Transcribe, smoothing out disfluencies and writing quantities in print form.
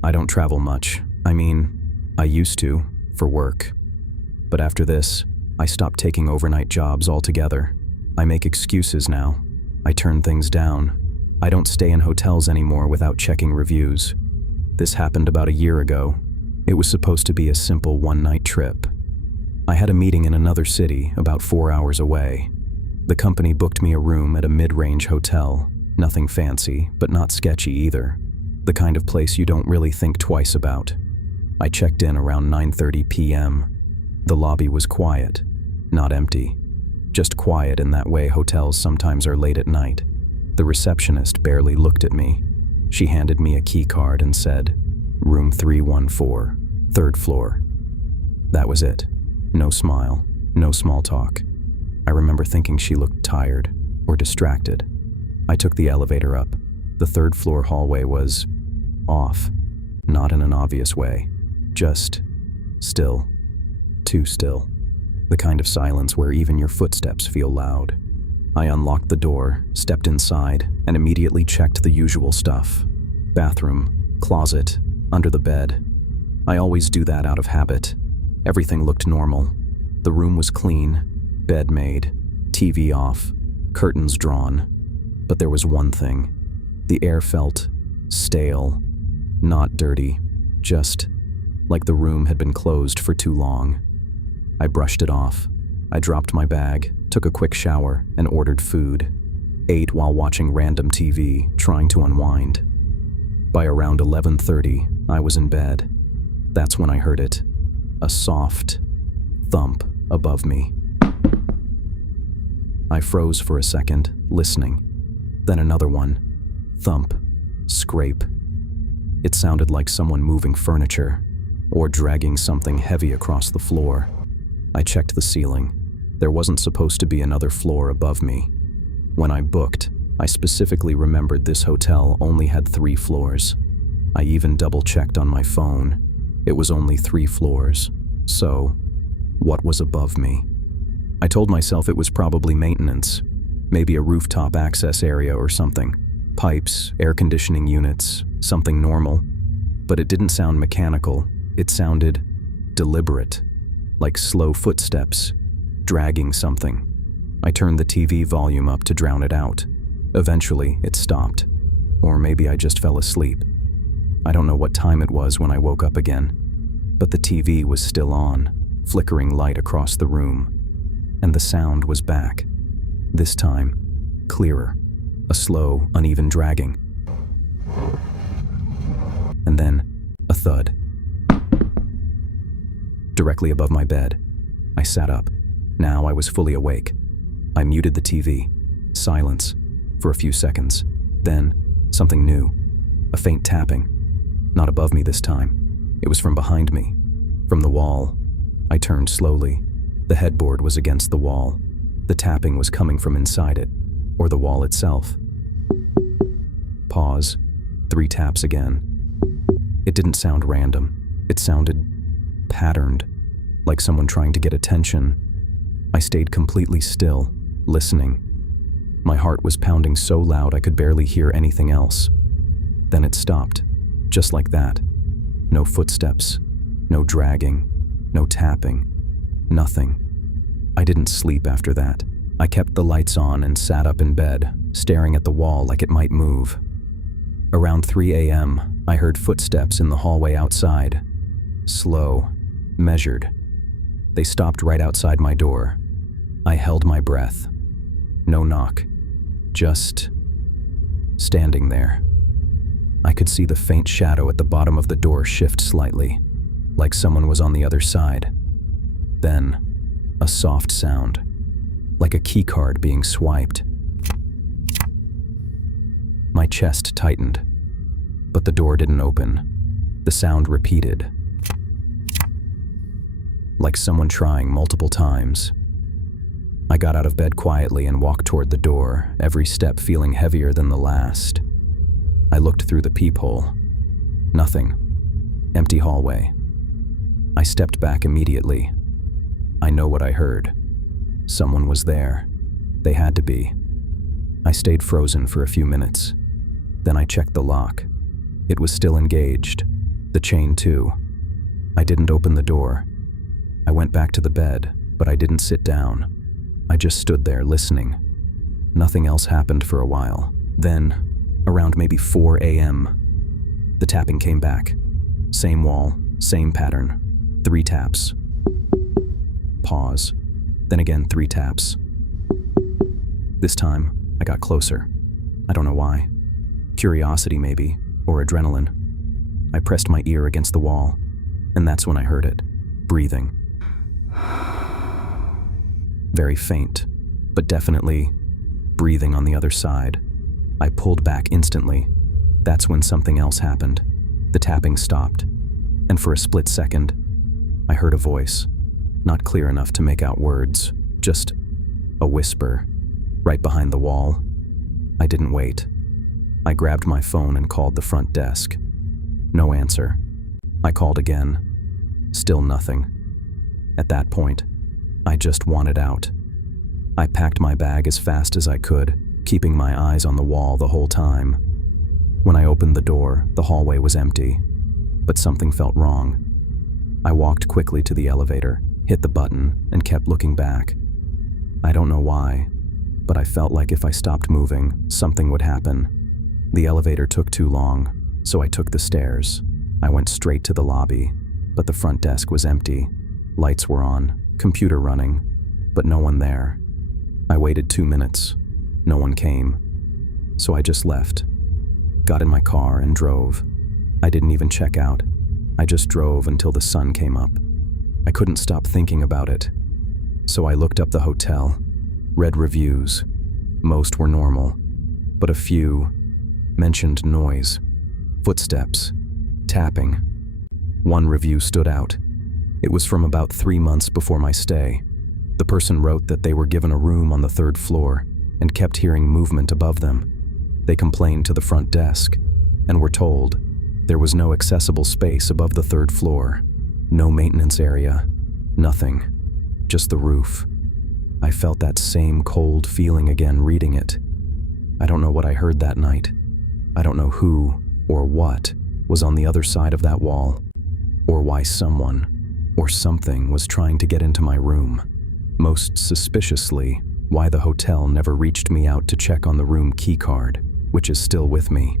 I don't travel much. I mean, I used to, for work. But after this, I stopped taking overnight jobs altogether. I make excuses now. I turn things down. I don't stay in hotels anymore without checking reviews. This happened about a year ago. It was supposed to be a simple one-night trip. I had a meeting in another city, about 4 hours away. The company booked me a room at a mid-range hotel. Nothing fancy, but not sketchy either. The kind of place you don't really think twice about. I checked in around 9:30 p.m. The lobby was quiet, not empty. Just quiet in that way hotels sometimes are late at night. The receptionist barely looked at me. She handed me a key card and said, "Room 314, third floor." That was it. No smile, no small talk. I remember thinking she looked tired or distracted. I took the elevator up. The third floor hallway was off, not in an obvious way, just still, too still. The kind of silence where even your footsteps feel loud. I unlocked the door, stepped inside, and immediately checked the usual stuff. Bathroom, closet, under the bed. I always do that out of habit. Everything looked normal. The room was clean, bed made, TV off, curtains drawn. But there was one thing. The air felt stale, not dirty, just like the room had been closed for too long. I brushed it off. I dropped my bag, took a quick shower, and ordered food. Ate while watching random TV, trying to unwind. By around 11:30, I was in bed. That's when I heard it. A soft thump above me. I froze for a second, listening. Then another one. Thump. Scrape. It sounded like someone moving furniture, or dragging something heavy across the floor. I checked the ceiling. There wasn't supposed to be another floor above me. When I booked, I specifically remembered this hotel only had 3 floors. I even double-checked on my phone. It was only 3 floors. So, what was above me? I told myself it was probably maintenance, maybe a rooftop access area or something. Pipes, air conditioning units, something normal. But it didn't sound mechanical. It sounded deliberate, like slow footsteps, dragging something. I turned the TV volume up to drown it out. Eventually, it stopped. Or maybe I just fell asleep. I don't know what time it was when I woke up again. But the TV was still on, flickering light across the room. And the sound was back. This time, clearer. A slow, uneven dragging. And then, a thud. Directly above my bed. I sat up. Now I was fully awake. I muted the TV. Silence. For a few seconds. Then, something new. A faint tapping. Not above me this time. It was from behind me. From the wall. I turned slowly. The headboard was against the wall. The tapping was coming from inside it, or the wall itself. Pause. 3 taps again. It didn't sound random. It sounded patterned, like someone trying to get attention. I stayed completely still, listening. My heart was pounding so loud I could barely hear anything else. Then it stopped, just like that. No footsteps, no dragging, no tapping, nothing. I didn't sleep after that. I kept the lights on and sat up in bed, staring at the wall like it might move. Around 3 a.m., I heard footsteps in the hallway outside. Slow, measured. They stopped right outside my door. I held my breath. No knock. Just standing there. I could see the faint shadow at the bottom of the door shift slightly, like someone was on the other side. Then, a soft sound, like a keycard being swiped. My chest tightened, but the door didn't open. The sound repeated, like someone trying multiple times. I got out of bed quietly and walked toward the door, every step feeling heavier than the last. I looked through the peephole. Nothing. Empty hallway. I stepped back immediately. I know what I heard. Someone was there. They had to be. I stayed frozen for a few minutes. Then I checked the lock. It was still engaged, The chain too. I didn't open the door. I went back to the bed, but I didn't sit down. I just stood there listening. Nothing else happened for a while. Then, around maybe 4 a.m., the tapping came back. Same wall, same pattern. 3 taps. Pause. Then again 3 taps. This time, I got closer. I don't know why. Curiosity maybe, or adrenaline. I pressed my ear against the wall, and that's when I heard it. Breathing. Very faint, but definitely breathing on the other side. I pulled back instantly. That's when something else happened. The tapping stopped, and for a split second, I heard a voice, not clear enough to make out words, just a whisper, right behind the wall. I didn't wait. I grabbed my phone and called the front desk. No answer. I called again. Still nothing. At that point, I just wanted out. I packed my bag as fast as I could, keeping my eyes on the wall the whole time. When I opened the door, the hallway was empty, but something felt wrong. I walked quickly to the elevator, hit the button, and kept looking back. I don't know why, but I felt like if I stopped moving, something would happen. The elevator took too long, so I took the stairs. I went straight to the lobby, but the front desk was empty. Lights were on, computer running, but no one there. I waited 2 minutes. No one came. So I just left. Got in my car and drove. I didn't even check out. I just drove until the sun came up. I couldn't stop thinking about it. So I looked up the hotel, read reviews. Most were normal, but a few mentioned noise, footsteps, tapping. One review stood out. It was from about 3 months before my stay. The person wrote that they were given a room on the 3rd floor and kept hearing movement above them. They complained to the front desk and were told there was no accessible space above the 3rd floor, no maintenance area, nothing, just the roof. I felt that same cold feeling again reading it. I don't know what I heard that night. I don't know who or what was on the other side of that wall, or why someone or something was trying to get into my room. Most suspiciously, why the hotel never reached me out to check on the room keycard, which is still with me.